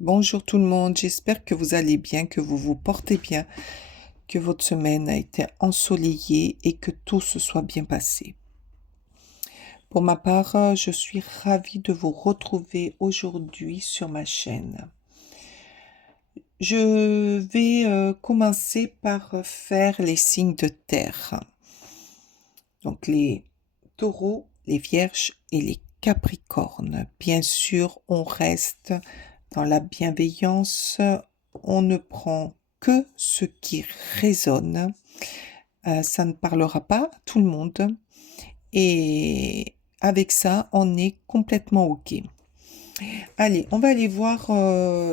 Bonjour tout le monde, j'espère que vous allez bien, que vous vous portez bien, que votre semaine a été ensoleillée et que tout se soit bien passé. Pour ma part, je suis ravie de vous retrouver aujourd'hui sur ma chaîne. Je vais commencer par faire les signes de terre. Donc les taureaux, les vierges et les capricornes. Bien sûr, on reste dans la bienveillance, on ne prend que ce qui résonne. Ça ne parlera pas à tout le monde. Et avec ça, on est complètement OK. Allez, on va aller voir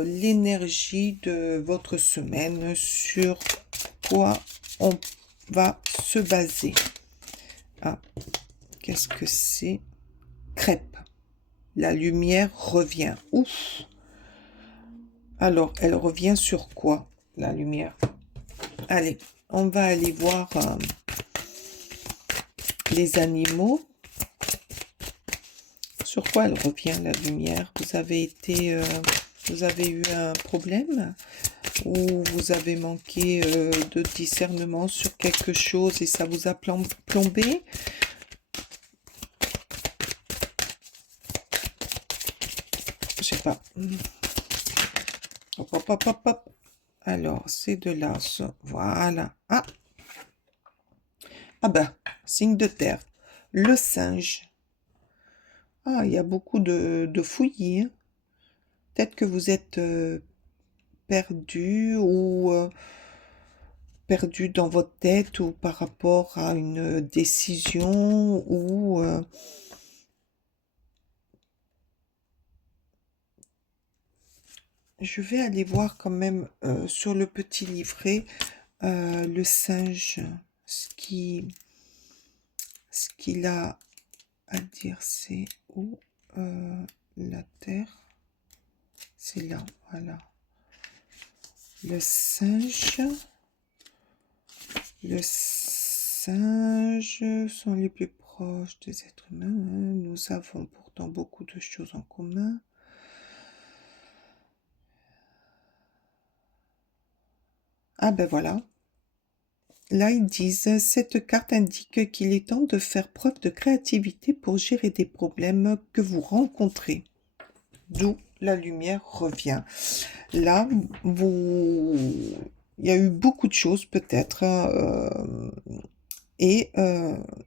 l'énergie de votre semaine, sur quoi on va se baser. Ah, qu'est-ce que c'est? Crêpe. La lumière revient. Ouf! Alors, elle revient sur quoi, la lumière? Allez, on va aller voir les animaux. Sur quoi elle revient, la lumière? Vous avez eu un problème? Ou vous avez manqué de discernement sur quelque chose et ça vous a plombé? Je sais pas. Hop, hop, hop, hop, hop. Alors, c'est de l'as. Voilà. Ah! Ah ben, signe de terre. Le singe. Ah, il y a beaucoup de fouillis, hein. Peut-être que vous êtes perdu ou perdu dans votre tête ou par rapport à une décision ou je vais aller voir quand même sur le petit livret le singe, ce qu'il a à dire. C'est où la terre? C'est là, voilà. Le singe sont les plus proches des êtres humains. Nous avons pourtant beaucoup de choses en commun. Ah ben voilà. Là, ils disent, cette carte indique qu'il est temps de faire preuve de créativité pour gérer des problèmes que vous rencontrez. D'où la lumière revient. Là, il y a eu beaucoup de choses peut-être, et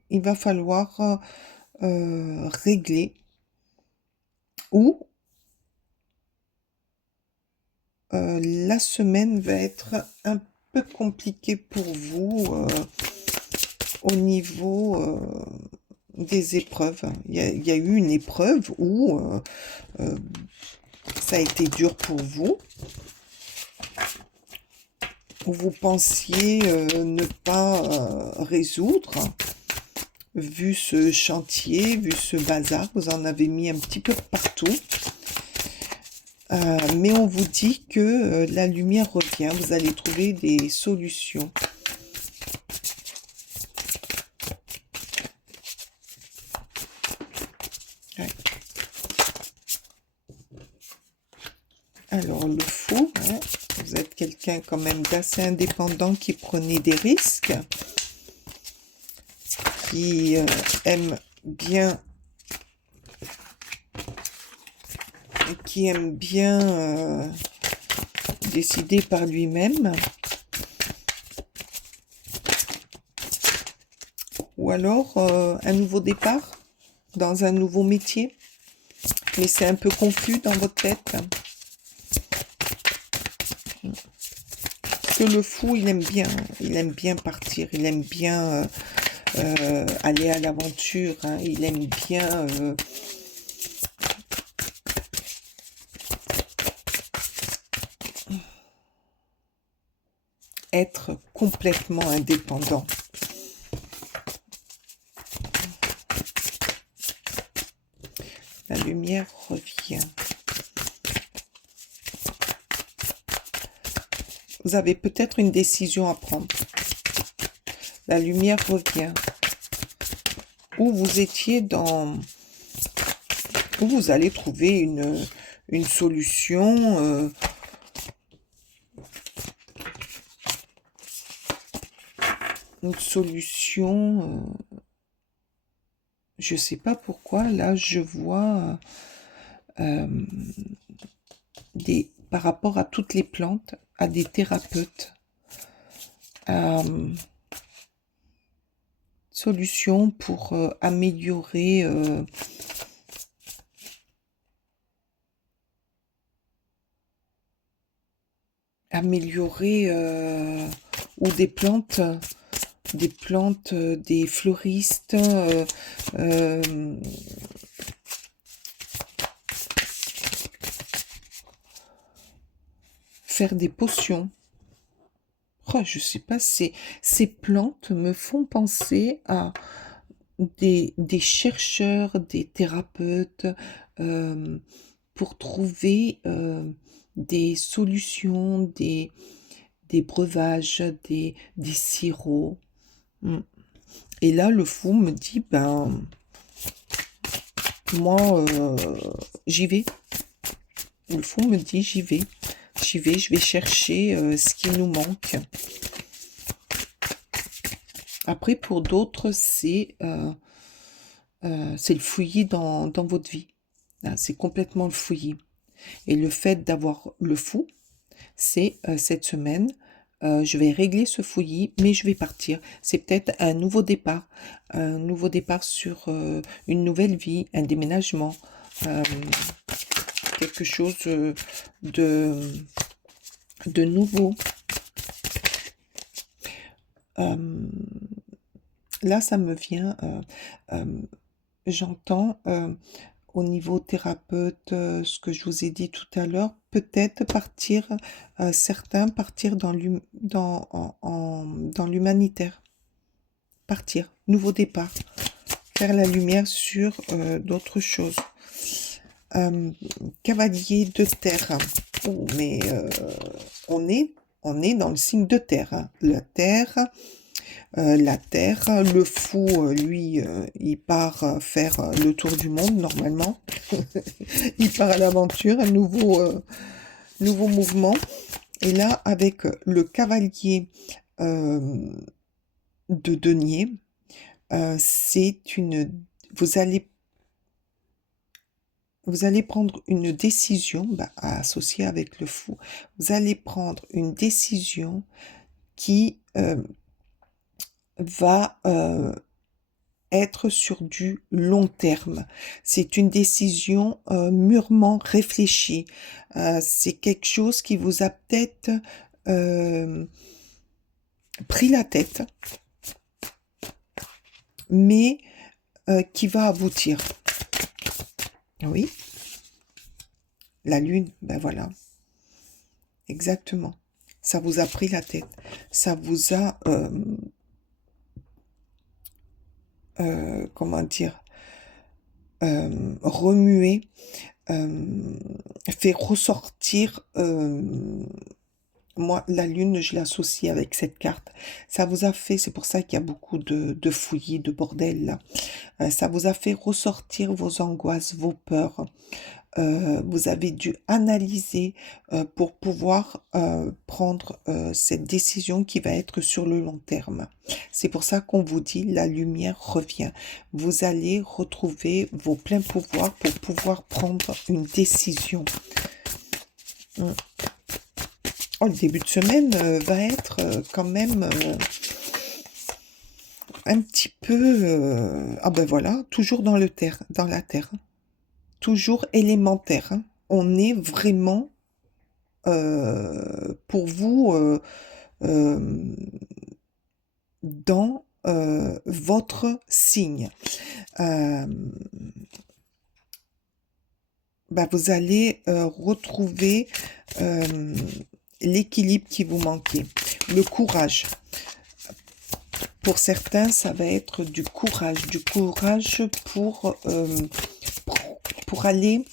il va falloir régler, ou la semaine va être un peu compliquée pour vous au niveau des épreuves. Il y a eu une épreuve où ça a été dur pour vous, où vous pensiez ne pas résoudre. Vu ce chantier, vu ce bazar, vous en avez mis un petit peu partout. Mais on vous dit que la lumière revient, vous allez trouver des solutions. Ouais. Alors le fou, hein, vous êtes quelqu'un quand même d'assez indépendant qui prenait des risques, qui aime bien décider par lui-même. Ou alors un nouveau départ dans un nouveau métier. Mais c'est un peu confus dans votre tête. Parce que le fou, il aime bien partir, il aime bien aller à l'aventure, hein, il aime bien être complètement indépendant. La lumière revient. Vous avez peut-être une décision à prendre. La lumière revient. Où vous étiez dans... Où vous allez trouver une solution. Une solution, je sais pas pourquoi, là je vois par rapport à toutes les plantes, à des thérapeutes, solutions pour améliorer ou des plantes, des fleuristes, faire des potions. Oh, je sais pas, ces plantes me font penser à des chercheurs, des thérapeutes, pour trouver des solutions, des breuvages, des sirops. Mm. Et là, le fou me dit, ben, moi, j'y vais. Le fou me dit, j'y vais. J'y vais, je vais chercher ce qui nous manque. Après, pour d'autres, c'est le fouillis dans votre vie. Là, c'est complètement le fouillis. Et le fait d'avoir le fou, c'est cette semaine, je vais régler ce fouillis, mais je vais partir. C'est peut-être un nouveau départ sur une nouvelle vie, un déménagement, quelque chose de, de nouveau. Là, ça me vient, j'entends au niveau thérapeute, ce que je vous ai dit tout à l'heure, peut-être partir, certains partir dans dans l'humanitaire. Partir, nouveau départ, faire la lumière sur d'autres choses. Cavalier de terre. Oh, mais on est dans le signe de terre, hein. La terre, le fou, lui, il part faire le tour du monde normalement. Il part à l'aventure, un nouveau mouvement. Et là, avec le cavalier de denier, vous allez prendre une décision, associée avec le fou. Vous allez prendre une décision qui va être sur du long terme. C'est une décision mûrement réfléchie. C'est quelque chose qui vous a peut-être pris la tête, mais qui va aboutir. Oui, la lune, ben voilà, exactement. Ça vous a pris la tête. Ça vous a, comment dire, remué, fait ressortir. Moi, la lune, je l'associe avec cette carte. Ça vous a fait, c'est pour ça qu'il y a beaucoup de fouillis, de bordel là. Ça vous a fait ressortir vos angoisses, vos peurs. Vous avez dû analyser pour pouvoir prendre cette décision qui va être sur le long terme. C'est pour ça qu'on vous dit la lumière revient. Vous allez retrouver vos pleins pouvoirs pour pouvoir prendre une décision. Oh, le début de semaine va être quand même un petit peu... ah ben voilà, toujours dans la terre. Toujours élémentaire, hein. On est vraiment, pour vous, dans votre signe. Vous allez retrouver l'équilibre qui vous manquait, le courage. Pour certains, ça va être du courage pour aller,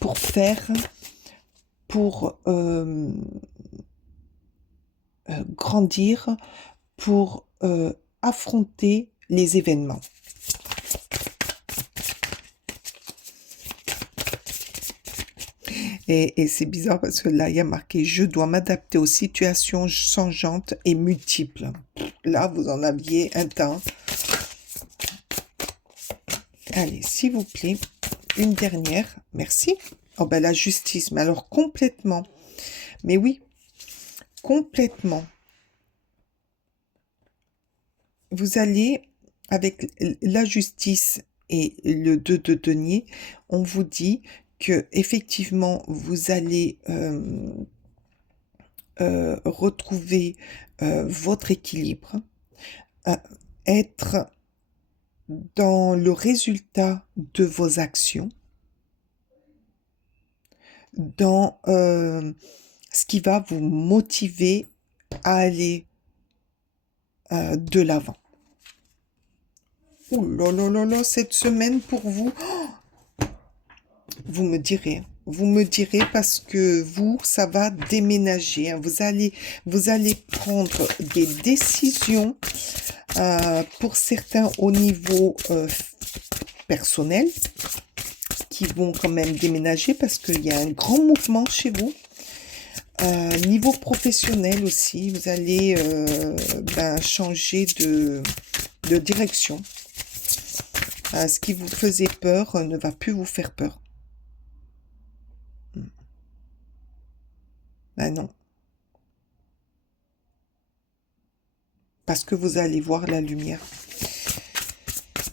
pour faire, pour grandir, pour affronter les événements. Et c'est bizarre parce que là, il y a marqué je dois m'adapter aux situations changeantes et multiples. Là, vous en aviez un tas. Allez, s'il vous plaît, une dernière. Merci. Oh ben la justice, mais alors complètement. Mais oui, complètement. Vous allez, avec la justice et le 2 de denier, on vous dit que effectivement vous allez retrouver votre équilibre, euh, être dans le résultat de vos actions, dans ce qui va vous motiver à aller de l'avant. Ouh là là là là, cette semaine pour vous, vous me direz parce que vous, ça va déménager, hein. Vous allez prendre des décisions pour certains au niveau personnel qui vont quand même déménager parce qu'il y a un grand mouvement chez vous. Niveau professionnel aussi, vous allez changer de direction. Ce qui vous faisait peur ne va plus vous faire peur. Ben non. Parce que vous allez voir la lumière.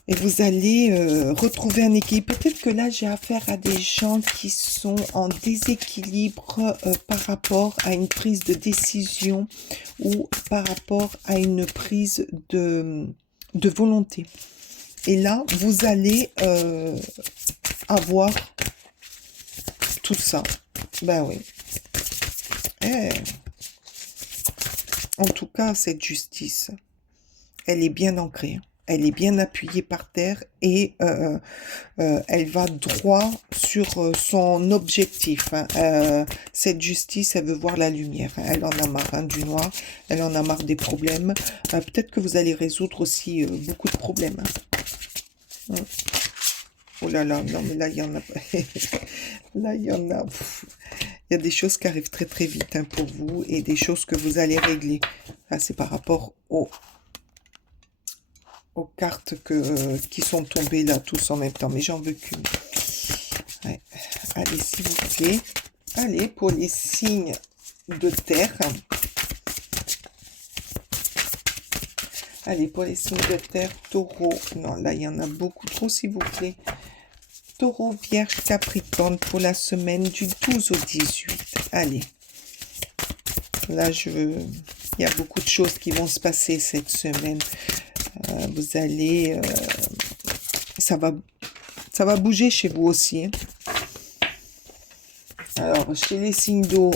Et vous allez retrouver un équilibre. Peut-être que là, j'ai affaire à des gens qui sont en déséquilibre par rapport à une prise de décision ou par rapport à une prise de volonté. Et là, vous allez avoir tout ça. Ben oui. Eh. En tout cas, cette justice, elle est bien ancrée. Elle est bien appuyée par terre et elle va droit sur son objectif, hein. Cette justice, elle veut voir la lumière, hein. Elle en a marre, hein, du noir. Elle en a marre des problèmes. Peut-être que vous allez résoudre aussi beaucoup de problèmes, hein. Oh là là, non mais là, il y en a... là, il y en a... Il y a des choses qui arrivent très très vite, hein, pour vous et des choses que vous allez régler. Là, c'est par rapport aux cartes qui sont tombées là, tous en même temps. Mais j'en veux qu'une. Ouais. Allez, s'il vous plaît. Allez, pour les signes de terre. Allez, pour les signes de terre, taureau. Non, là, il y en a beaucoup trop, s'il vous plaît. Taureau, Vierge, Capricorne pour la semaine du 12 au 18. Allez. Là, il y a beaucoup de choses qui vont se passer cette semaine. Vous allez... ça va bouger chez vous aussi, hein. Alors, chez les signes d'eau,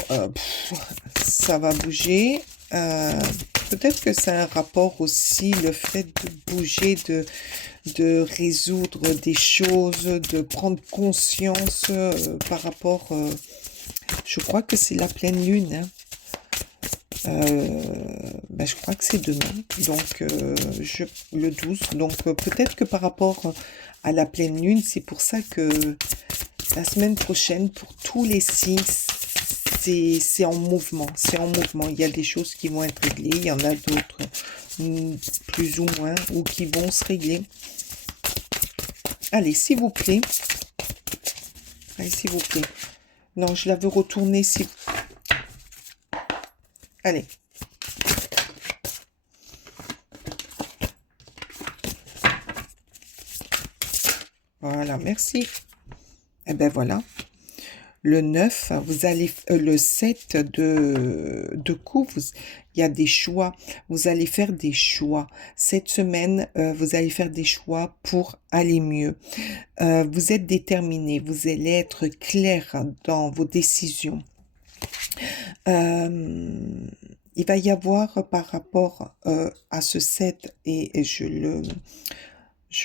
ça va bouger. Peut-être que c'est un rapport aussi, le fait de bouger, de résoudre des choses, de prendre conscience par rapport... je crois que c'est la pleine lune, hein. Je crois que c'est demain, donc le 12. Donc peut-être que par rapport à la pleine lune, c'est pour ça que la semaine prochaine, pour tous les signes, c'est en mouvement. C'est en mouvement. Il y a des choses qui vont être réglées, il y en a d'autres plus ou moins, ou qui vont se régler. Allez, s'il vous plaît. Allez, s'il vous plaît. Non, je la veux retourner. Allez. Voilà, merci. Et ben voilà. Le 9, vous allez, le 7 de coups, il y a des choix. Vous allez faire des choix. Cette semaine, vous allez faire des choix pour aller mieux. Vous êtes déterminé, vous allez être clair dans vos décisions. Il va y avoir par rapport à ce 7, et je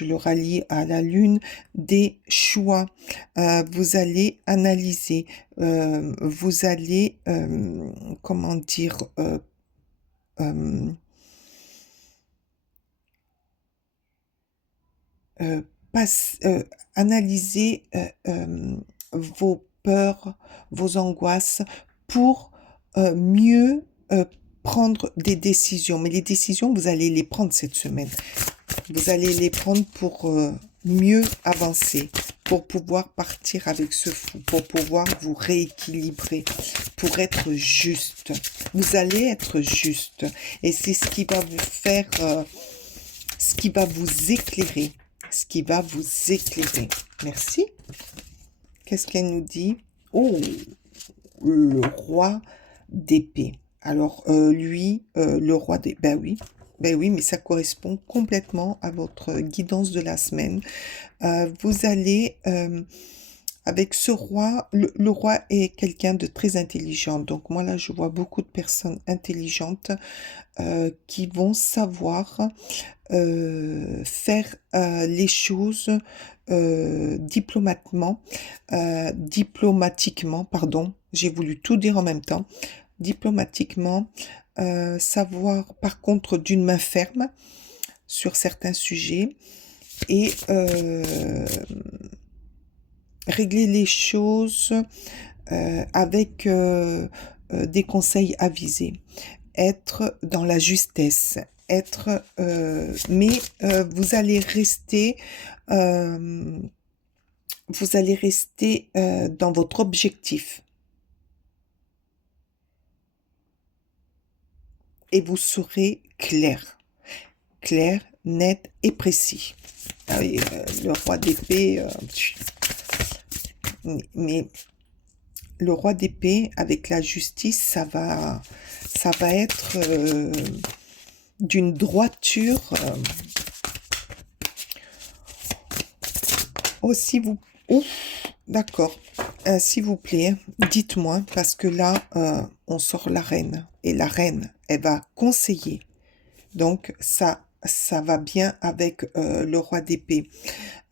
le rallie à la lune, des choix. Vous allez analyser, vous allez, comment dire, euh, analyser vos peurs, vos angoisses pour mieux prendre des décisions. Mais les décisions, vous allez les prendre cette semaine. Vous allez les prendre pour mieux avancer, pour pouvoir partir avec ce fou, pour pouvoir vous rééquilibrer, pour être juste. Vous allez être juste. Et c'est ce qui va vous faire, ce qui va vous éclairer. Ce qui va vous éclairer. Merci. Qu'est-ce qu'elle nous dit? Oh, le roi d'épée. Alors, lui, le roi des... Ben oui, mais ça correspond complètement à votre guidance de la semaine. Vous allez, avec ce roi, le roi est quelqu'un de très intelligent. Donc, moi, là, je vois beaucoup de personnes intelligentes qui vont savoir faire les choses diplomatiquement, pardon, j'ai voulu tout dire en même temps, diplomatiquement, savoir par contre d'une main ferme sur certains sujets et régler les choses avec des conseils avisés, être dans la justesse, être, mais vous allez rester dans votre objectif et vous serez clair, net et précis. Ah oui, le roi d'épée, mais le roi d'épée avec la justice, ça va être d'une droiture. Si vous... Ouf, d'accord. S'il vous plaît, dites-moi, parce que là, on sort la reine. Et la reine, elle va conseiller. Donc, ça va bien avec le roi d'épée.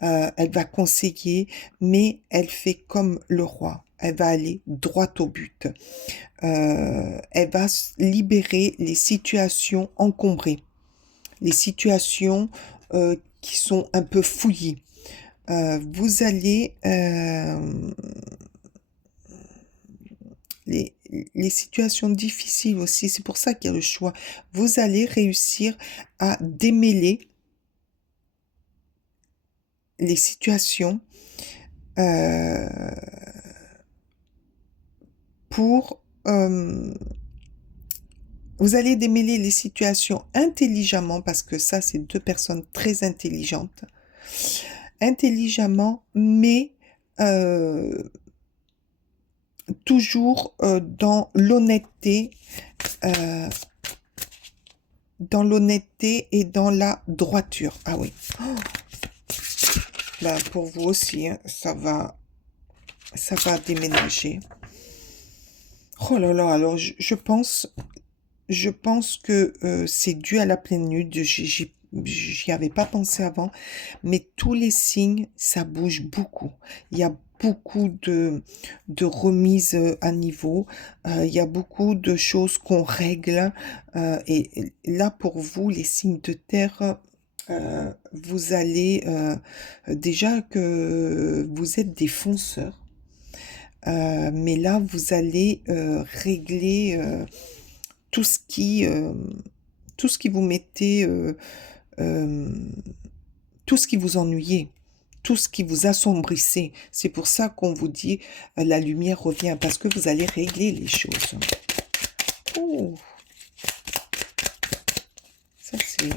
Elle va conseiller, mais elle fait comme le roi. Elle va aller droit au but. Elle va libérer les situations encombrées, les situations qui sont un peu fouillies. Vous allez... les situations difficiles aussi, c'est pour ça qu'il y a le choix. Vous allez réussir à démêler les situations pour... vous allez démêler les situations intelligemment, parce que ça, c'est deux personnes très intelligentes. Intelligemment, mais toujours dans l'honnêteté et dans la droiture. Ah oui. Oh. Ben, pour vous aussi, hein, ça va déménager. Oh là là, alors je pense que c'est dû à la pleine lune. J'y avais pas pensé avant, mais tous les signes, ça bouge beaucoup. Il y a beaucoup de remises à niveau. Il y a beaucoup de choses qu'on règle. Et là, pour vous, les signes de terre, vous allez déjà que vous êtes des fonceurs. Mais là, vous allez régler tout ce qui vous mettait, tout ce qui vous ennuyait, tout ce qui vous assombrissait. C'est pour ça qu'on vous dit la lumière revient, parce que vous allez régler les choses. Oh, ça c'est...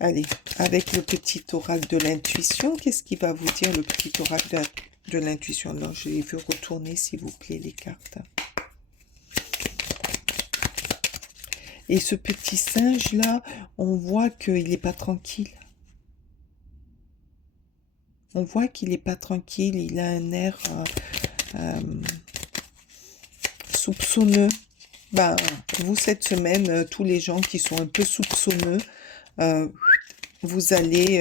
Allez, avec le petit oracle de l'intuition, qu'est-ce qui va vous dire le petit oracle de l'intuition? Non, je les veux retourner, s'il vous plaît, les cartes. Et ce petit singe-là, on voit qu'il n'est pas tranquille. On voit qu'il n'est pas tranquille, il a un air soupçonneux. Ben, vous, cette semaine, tous les gens qui sont un peu soupçonneux, vous allez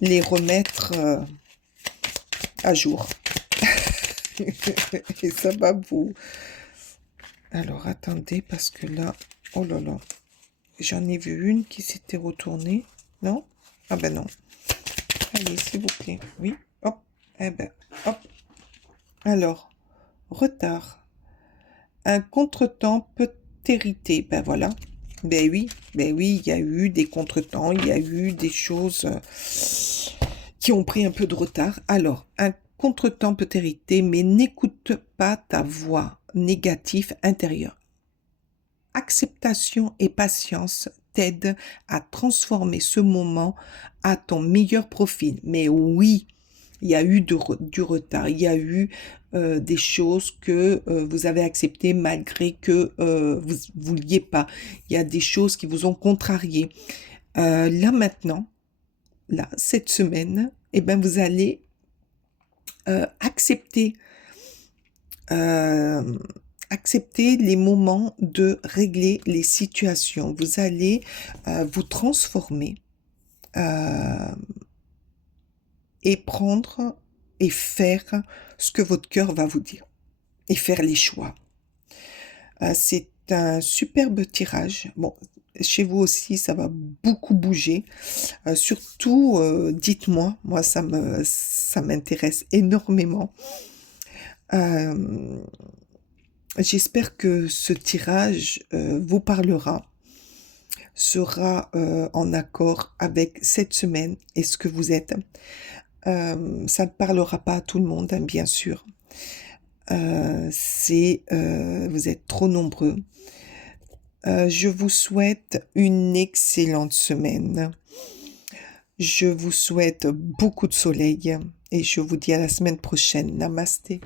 les remettre à jour. Et ça va vous... Alors, attendez, parce que là... Oh là là. J'en ai vu une qui s'était retournée. Non? Ah ben non. Allez, s'il vous plaît. Oui. Hop. Eh ben, hop. Alors, retard. Un contretemps peut t'hériter. Ben voilà. Ben oui, il y a eu des contretemps, il y a eu des choses qui ont pris un peu de retard. Alors, un contretemps peut t'hériter, mais n'écoute pas ta voix négative intérieure. Acceptation et patience t'aident à transformer ce moment à ton meilleur profit. Mais oui, il y a eu du retard, il y a eu des choses que vous avez acceptées malgré que vous ne vouliez pas. Il y a des choses qui vous ont contrarié. Là maintenant, là, cette semaine, eh ben, vous allez accepter, euh, accepter les moments de régler les situations. Vous allez vous transformer euh, et prendre et faire ce que votre cœur va vous dire et faire les choix. C'est un superbe tirage. Bon, chez vous aussi, ça va beaucoup bouger. Surtout, dites-moi, moi, ça m'intéresse énormément. Euh, J'espère que ce tirage vous parlera, sera en accord avec cette semaine et ce que vous êtes. Ça ne parlera pas à tout le monde, hein, bien sûr. Vous êtes trop nombreux. Je vous souhaite une excellente semaine. Je vous souhaite beaucoup de soleil et je vous dis à la semaine prochaine. Namasté.